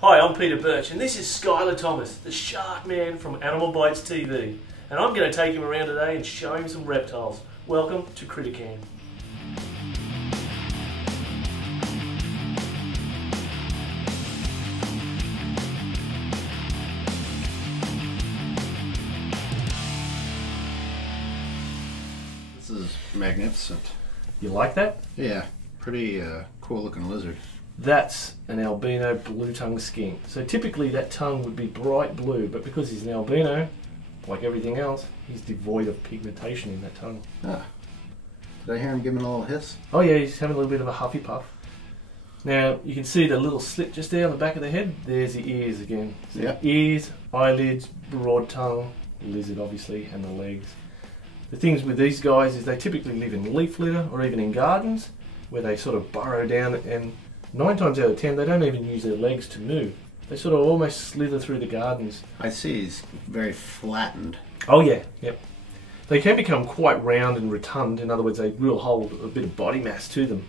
Hi, I'm Peter Birch and this is Skyler Thomas, the shark man from Animal Bites TV. And I'm going to take him around today and show him some reptiles. Welcome to CrittaCam. This is magnificent. You like that? Yeah, pretty cool looking lizard. That's an albino blue tongue skink. So typically that tongue would be bright blue, but because he's an albino, like everything else, he's devoid of pigmentation in that tongue. Ah. Did I hear him giving a little hiss? Oh yeah, he's having a little bit of a huffy puff. Now you can see the little slit just there on the back of the head. There's the ears again. So yep. Ears, eyelids, broad tongue, lizard obviously, and the legs. The things with these guys is they typically live in leaf litter or even in gardens where they sort of burrow down, and 9 times out of 10 they don't even use their legs to move. They sort of almost slither through the gardens. I see he's very flattened. Oh yeah, yep. They can become quite round and rotund. In other words, they will hold a bit of body mass to them.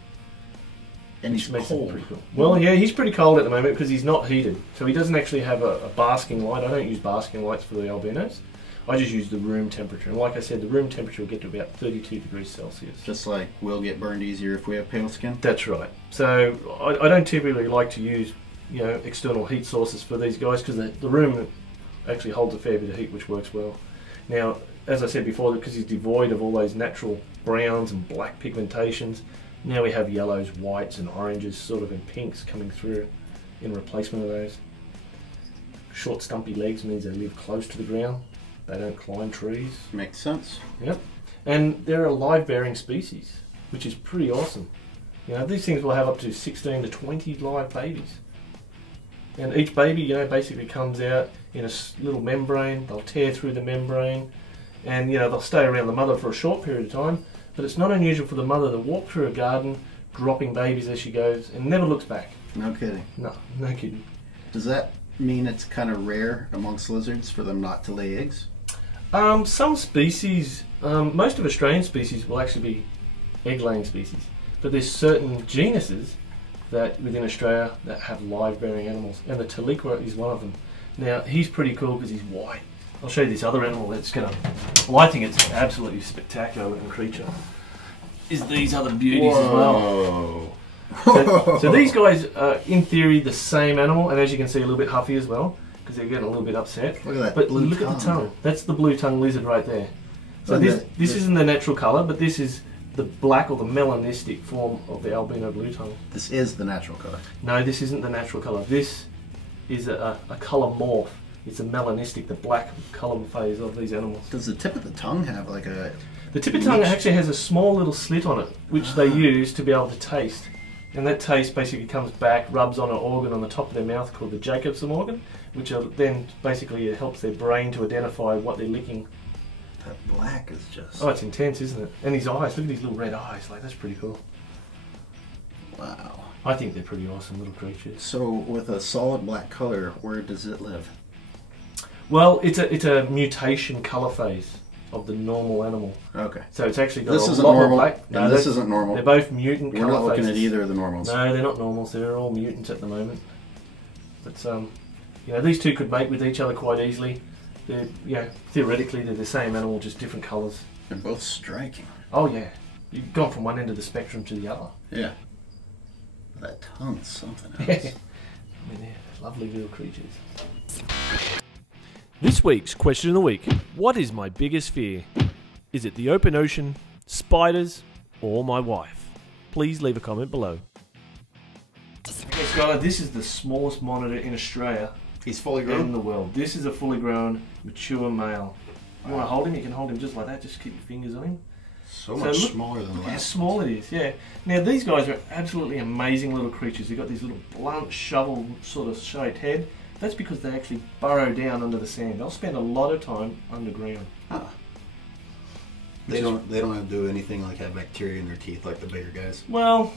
And he's cold. Pretty cool. Well, yeah, he's pretty cold at the moment because he's not heated. So he doesn't actually have a basking light. I don't use basking lights for the albinos. I just use the room temperature. And like I said, the room temperature will get to about 32 degrees Celsius. Just like we'll get burned easier if we have pale skin? That's right. So I don't typically like to use, you know, external heat sources for these guys because the room actually holds a fair bit of heat, which works well. Now, as I said before, because he's devoid of all those natural browns and black pigmentations, now we have yellows, whites and oranges sort of in pinks coming through in replacement of those. Short stumpy legs means they live close to the ground. They don't climb trees. Makes sense. Yep. And they're a live bearing species, which is pretty awesome. You know, these things will have up to 16 to 20 live babies. And each baby, you know, basically comes out in a little membrane. They'll tear through the membrane and, you know, they'll stay around the mother for a short period of time. But it's not unusual for the mother to walk through a garden, dropping babies as she goes, and never looks back. No kidding. No, no kidding. Does that mean it's kind of rare amongst lizards for them not to lay eggs? Some species, most of Australian species will actually be egg-laying species, but there's certain genuses that within Australia that have live-bearing animals, and the Taliqua is one of them. Now he's pretty cool because he's white. I'll show you this other animal that's gonna. Well, I think it's absolutely spectacular looking creature. Is these other beauties Whoa. as well? So these guys are in theory the same animal, and as you can see, a little bit huffy as well. Because they're getting a little bit upset. Look at that. But blue look tongue. at the tongue. That's the blue tongue lizard right there. So And this isn't the natural colour, but this is the black or the melanistic form of the albino blue tongue. This is the natural color. No, this isn't the natural colour. This is a colour morph. It's a melanistic, the black colour phase of these animals. Does the tip of the tongue have like a... The tip of the tongue actually has a small little slit on it, which they use to be able to taste. And that taste basically comes back, rubs on an organ on the top of their mouth called the Gecko organ, which then basically helps their brain to identify what they're licking. That black is just... Oh, it's intense, isn't it? And his eyes, look at these little red eyes, like that's pretty cool. Wow. I think they're pretty awesome little creatures. So with a solid black color, where does it live? Well, it's a mutation colour phase of the normal animal. Okay. So it's actually got this a isn't lot normal, more black. No, and this isn't normal. They're both mutant colour We're not looking phases. at either of the normals. No, they're not normals. They're all mutants at the moment. But you know, these two could mate with each other quite easily. They're, you know, theoretically they're the same animal, just different colours. They're both striking. Oh yeah, you've gone from one end of the spectrum to the other. Yeah. That tongue's something else. I mean, they're lovely little creatures. This week's question of the week: what is my biggest fear? Is it the open ocean, spiders, or my wife? Please leave a comment below. Okay, Skyler, this is the smallest monitor in Australia. He's fully grown? In the world. This is a fully grown, mature male. You want to hold him? You can hold him just like that. Just keep your fingers on him. So much smaller than the Look how last. small it is, yeah. Now these guys are absolutely amazing little creatures. They've got these little blunt, shovel sort of shaped head. That's because they actually burrow down under the sand. They'll spend a lot of time underground. Huh. They don't do anything like have bacteria in their teeth like the bigger guys. Well,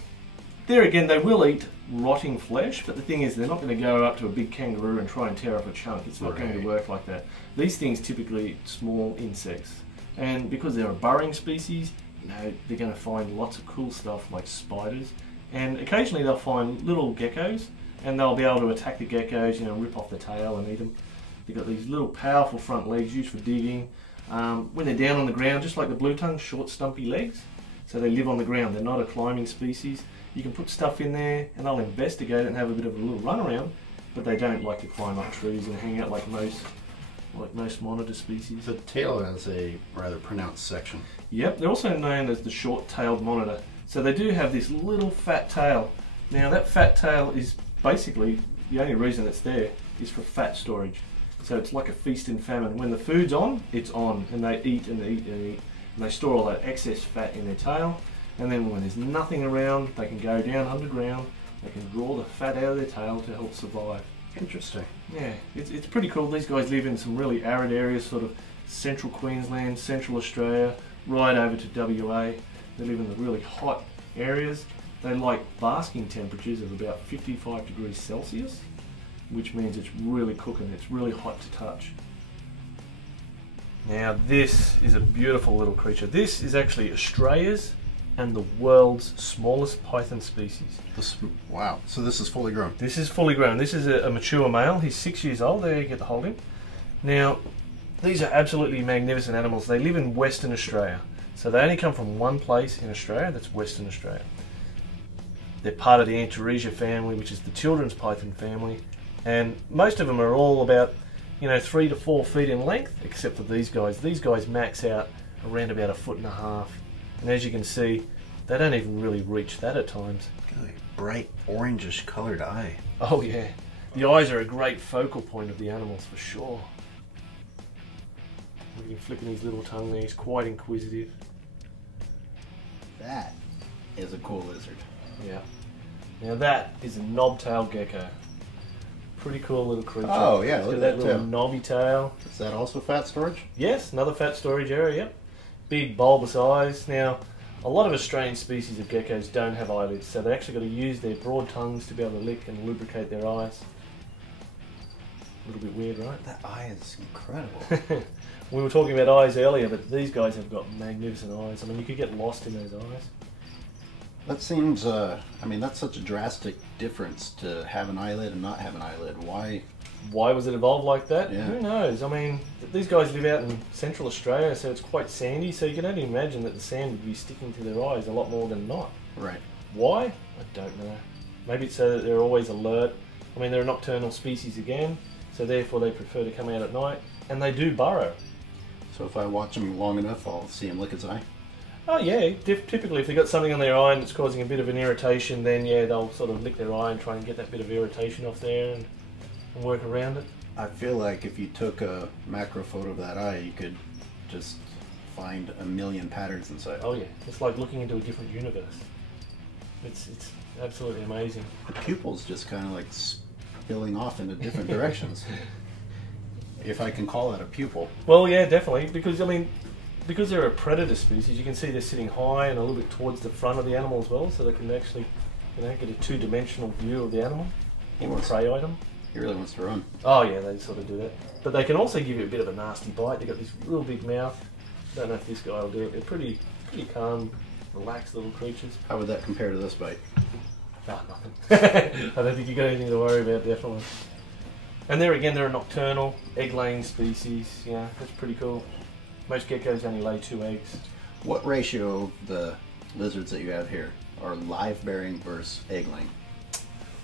there again, they will eat rotting flesh, but the thing is, they're not going to go up to a big kangaroo and try and tear up a chunk. It's not going to work like that. These things typically eat small insects, and because they're a burrowing species, you know, they're going to find lots of cool stuff like spiders, and occasionally they'll find little geckos, and they'll be able to attack the geckos, you know, rip off the tail and eat them. They've got these little powerful front legs used for digging. When they're down on the ground, just like the blue tongue, short stumpy legs. So they live on the ground, they're not a climbing species. You can put stuff in there and they'll investigate it and have a bit of a little run around, but they don't like to climb up trees and hang out like most monitor species. The tail has a rather pronounced section. Yep, they're also known as the short-tailed monitor. So they do have this little fat tail. Now that fat tail is basically, the only reason it's there is for fat storage. So it's like a feast and famine. When the food's on, it's on, and they eat and they eat and they eat. And they store all that excess fat in their tail, and then when there's nothing around, they can go down underground, they can draw the fat out of their tail to help survive. Interesting. Yeah, it's pretty cool. These guys live in some really arid areas, sort of central Queensland, central Australia, right over to WA. They live in the really hot areas. They like basking temperatures of about 55 degrees Celsius, which means it's really cooking, it's really hot to touch. Now this is a beautiful little creature. This is actually Australia's and the world's smallest python species. Wow, so this is fully grown? This is fully grown. This is a mature male. He's 6 years old. There, you get to hold him. Now, these are absolutely magnificent animals. They live in Western Australia. So they only come from one place in Australia, that's Western Australia. They're part of the Antaresia family, which is the children's python family. And most of them are all about, you know, 3 to 4 feet in length, except for these guys. These guys max out around about 1.5 feet. And as you can see, they don't even really reach that at times. Got a bright orangish colored eye. Oh yeah, the eyes are a great focal point of the animals for sure. Look at him flicking his little tongue there, he's quite inquisitive. That is a cool lizard. Yeah. Now that is a knobtail gecko. Pretty cool little creature. Oh yeah, look at that little tail. knobby tail. Is that also fat storage? Yes, another fat storage area, yep. Big bulbous eyes. Now, a lot of Australian species of geckos don't have eyelids, so they actually got to use their broad tongues to be able to lick and lubricate their eyes. A little bit weird, right? That eye is incredible. We were talking about eyes earlier, but these guys have got magnificent eyes. I mean, you could get lost in those eyes. That seems, I mean, that's such a drastic difference to have an eyelid and not have an eyelid. Why was it evolved like that? Yeah. Who knows? I mean, these guys live out in central Australia, so it's quite sandy, so you can only imagine that the sand would be sticking to their eyes a lot more than not. Right. Why? I don't know. Maybe it's so that they're always alert. I mean, they're a nocturnal species again, so therefore they prefer to come out at night, and they do burrow. So if I watch him long enough, I'll see him lick his eye? Oh yeah, typically if they've got something on their eye and it's causing a bit of an irritation, then yeah, they'll sort of lick their eye and try and get that bit of irritation off there and work around it. I feel like if you took a macro photo of that eye, you could just find a million patterns inside. Oh yeah, it's like looking into a different universe. It's absolutely amazing. The pupils just kind of like spilling off into different directions. If I can call that a pupil. Well, yeah, definitely, because I mean, because they're a predator species, you can see they're sitting high and a little bit towards the front of the animal as well, so they can actually, you know, get a two-dimensional view of the animal or prey item. He really wants to run. Oh yeah, they sort of do that. But they can also give you a bit of a nasty bite. They've got this real big mouth. Don't know if this guy will do it. They're pretty calm, relaxed little creatures. How would that compare to this bite? Ah, nothing. I don't think you've got anything to worry about, definitely. And there again, they're a nocturnal, egg-laying species. Yeah, that's pretty cool. Most geckos only lay 2 eggs. What ratio of the lizards that you have here are live-bearing versus egg-laying?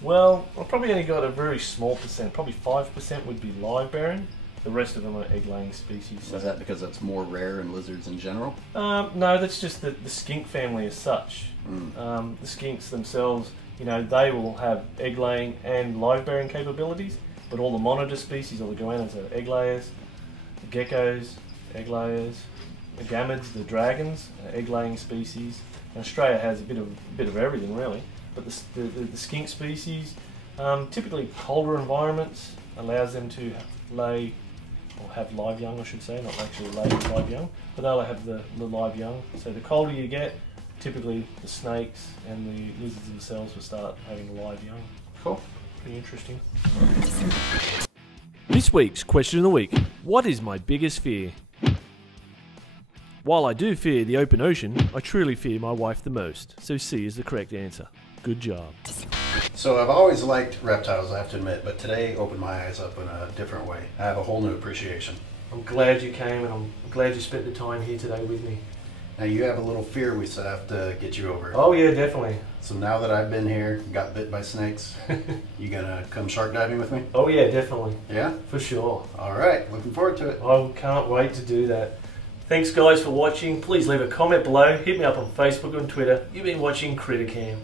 Well, I've probably only got a very small percent. Probably 5% would be live-bearing. The rest of them are egg-laying species. So. Is that because that's more rare in lizards in general? No, that's just the skink family as such. The skinks themselves, you know, they will have egg-laying and live-bearing capabilities, but all the monitor species, all the goannas are egg-layers. The geckos, egg-layers. The gamids, the dragons, are egg-laying species. And Australia has a bit of everything, really. But the skink species, typically colder environments allows them to lay, or have live young I should say, not actually lay live young, but they'll have the live young. So the colder you get, typically the snakes and the lizards themselves will start having live young. Cool. Pretty interesting. This week's question of the week: what is my biggest fear? While I do fear the open ocean, I truly fear my wife the most, so C is the correct answer. Good job. So I've always liked reptiles, I have to admit, but today opened my eyes up in a different way. I have a whole new appreciation. I'm glad you came, and I'm glad you spent the time here today with me. Now you have a little fear we still have to get you over. Oh yeah, definitely. So now that I've been here, got bit by snakes, you gonna come shark diving with me? Oh yeah, definitely. Yeah? For sure. Alright, looking forward to it. I can't wait to do that. Thanks guys for watching. Please leave a comment below. Hit me up on Facebook and Twitter. You've been watching CrittaCam.